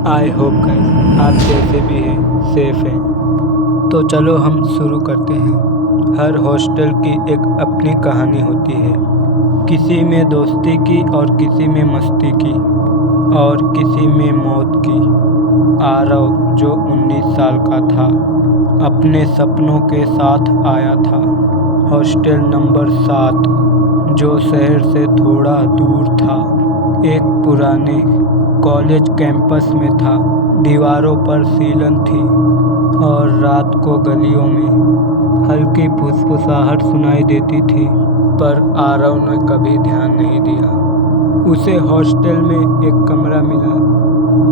I hope guys आप जैसे भी हैं सेफ हैं। तो चलो हम शुरू करते हैं। हर हॉस्टल की एक अपनी कहानी होती है, किसी में दोस्ती की और किसी में मस्ती की और किसी में मौत की। आरव जो 19 साल का था अपने सपनों के साथ आया था हॉस्टल नंबर 7, जो शहर से थोड़ा दूर था। एक पुराने कॉलेज कैंपस में था। दीवारों पर सीलन थी और रात को गलियों में हल्की फुसफुसाहट सुनाई देती थी, पर आरव ने कभी ध्यान नहीं दिया। उसे हॉस्टल में एक कमरा मिला,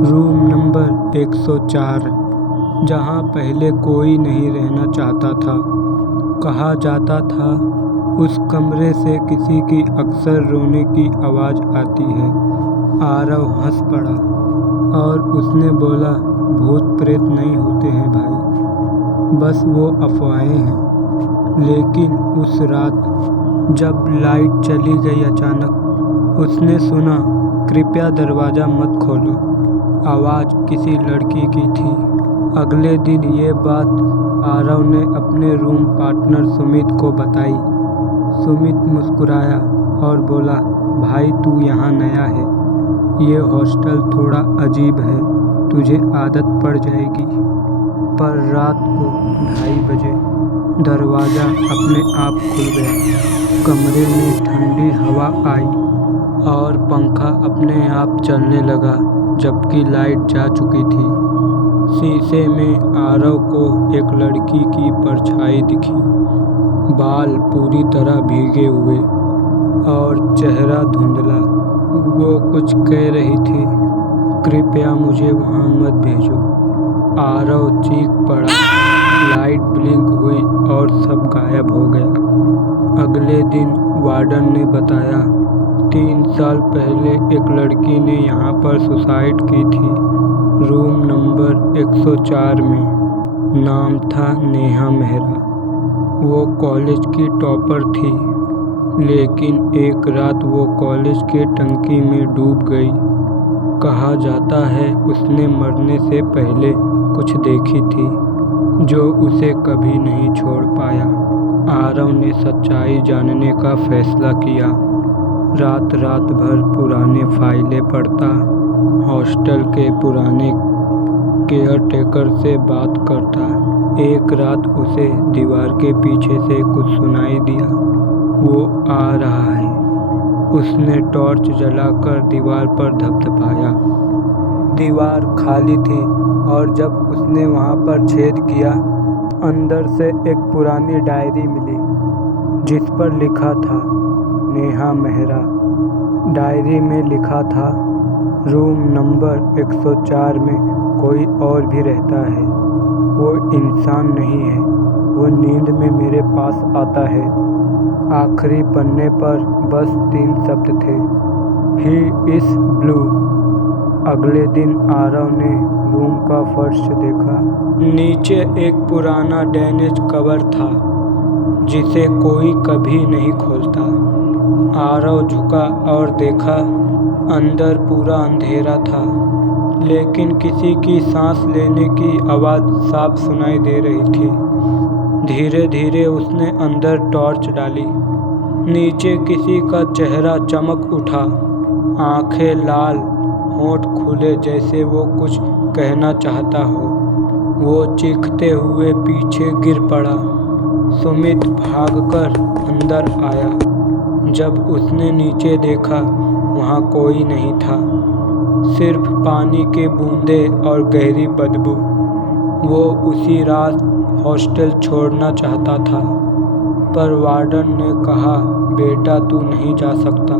रूम नंबर 104, जहां पहले कोई नहीं रहना चाहता था। कहा जाता था उस कमरे से किसी की अक्सर रोने की आवाज़ आती है। आरव हंस पड़ा और उसने बोला, भूत प्रेत नहीं होते हैं भाई, बस वो अफवाहें हैं। लेकिन उस रात जब लाइट चली गई अचानक उसने सुना, कृपया दरवाज़ा मत खोलो। आवाज़ किसी लड़की की थी। अगले दिन ये बात आरव ने अपने रूम पार्टनर सुमित को बताई। सुमित मुस्कुराया और बोला, भाई तू यहाँ नया है, ये हॉस्टल थोड़ा अजीब है, तुझे आदत पड़ जाएगी। पर रात को 2:30 बजे दरवाज़ा अपने आप खुल गया। कमरे में ठंडी हवा आई और पंखा अपने आप चलने लगा, जबकि लाइट जा चुकी थी। शीशे में आरव को एक लड़की की परछाई दिखी, बाल पूरी तरह भीगे हुए और चेहरा धुंधला। वो कुछ कह रही थी, कृपया मुझे वहाँ मत भेजो। आरव चीख पड़ा, लाइट ब्लिंक हुई और सब गायब हो गया। अगले दिन वार्डन ने बताया, 3 साल पहले एक लड़की ने यहाँ पर सुसाइड की थी, रूम नंबर 104 में। नाम था नेहा मेहरा। वो कॉलेज की टॉपर थी, लेकिन एक रात वो कॉलेज के टंकी में डूब गई। कहा जाता है उसने मरने से पहले कुछ देखी थी जो उसे कभी नहीं छोड़ पाया। आरव ने सच्चाई जानने का फैसला किया। रात रात भर पुराने फाइलें पढ़ता, हॉस्टल के पुराने केयरटेकर से बात करता। एक रात उसे दीवार के पीछे से कुछ सुनाई दिया, वो आ रहा है। उसने टॉर्च जलाकर दीवार पर धपधपाया। दीवार खाली थी और जब उसने वहां पर छेद किया, अंदर से एक पुरानी डायरी मिली जिस पर लिखा था नेहा मेहरा। डायरी में लिखा था, रूम नंबर 104 में कोई और भी रहता है। वो इंसान नहीं है, वो नींद में मेरे पास आता है। आखिरी पन्ने पर बस 3 शब्द थे, ही इज ब्लू। अगले दिन आरव ने रूम का फर्श देखा। नीचे एक पुराना डैमेज कवर था जिसे कोई कभी नहीं खोलता। आरव झुका और देखा, अंदर पूरा अंधेरा था, लेकिन किसी की सांस लेने की आवाज़ साफ सुनाई दे रही थी। धीरे धीरे उसने अंदर टॉर्च डाली। नीचे किसी का चेहरा चमक उठा, आंखें लाल, होंठ खुले जैसे वो कुछ कहना चाहता हो। वो चीखते हुए पीछे गिर पड़ा। सुमित भागकर अंदर आया। जब उसने नीचे देखा, वहाँ कोई नहीं था, सिर्फ पानी के बूंदे और गहरी बदबू। वो उसी रात हॉस्टल छोड़ना चाहता था, पर वार्डन ने कहा, बेटा तू नहीं जा सकता,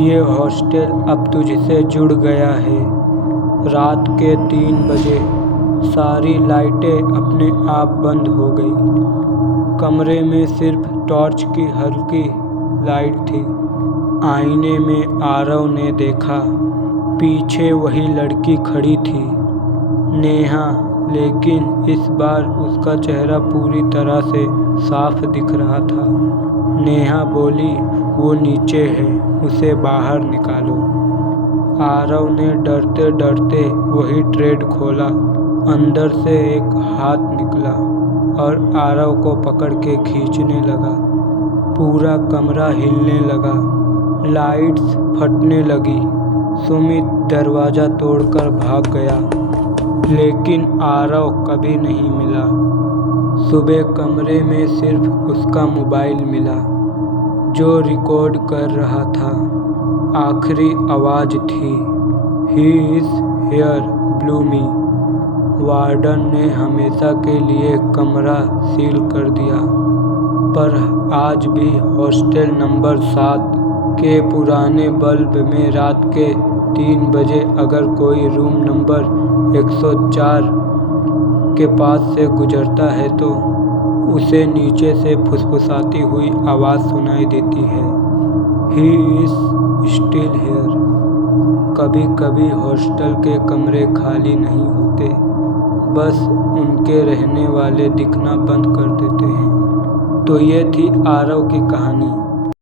ये हॉस्टल अब तुझसे जुड़ गया है। रात के 3 बजे सारी लाइटें अपने आप बंद हो गई। कमरे में सिर्फ टॉर्च की हल्की लाइट थी। आईने में आरव ने देखा, पीछे वही लड़की खड़ी थी, नेहा, लेकिन इस बार उसका चेहरा पूरी तरह से साफ दिख रहा था। नेहा बोली, वो नीचे है, उसे बाहर निकालो। आरव ने डरते डरते वही ट्रेड खोला। अंदर से एक हाथ निकला और आरव को पकड़ के खींचने लगा। पूरा कमरा हिलने लगा, लाइट्स फटने लगी। सुमित दरवाज़ा तोड़कर भाग गया, लेकिन आरव कभी नहीं मिला। सुबह कमरे में सिर्फ उसका मोबाइल मिला, जो रिकॉर्ड कर रहा था। आखिरी आवाज़ थी, he is here bloomy. Warden ने हमेशा के लिए कमरा सील कर दिया, पर आज भी हॉस्टल नंबर 7 के पुराने बल्ब में रात के 3 बजे अगर कोई रूम नंबर 104 के पास से गुजरता है तो उसे नीचे से फुसफुसाती हुई आवाज़ सुनाई देती है, ही इज़ स्टिल हियर। कभी कभी हॉस्टल के कमरे खाली नहीं होते, बस उनके रहने वाले दिखना बंद कर देते हैं। तो ये थी आरव की कहानी।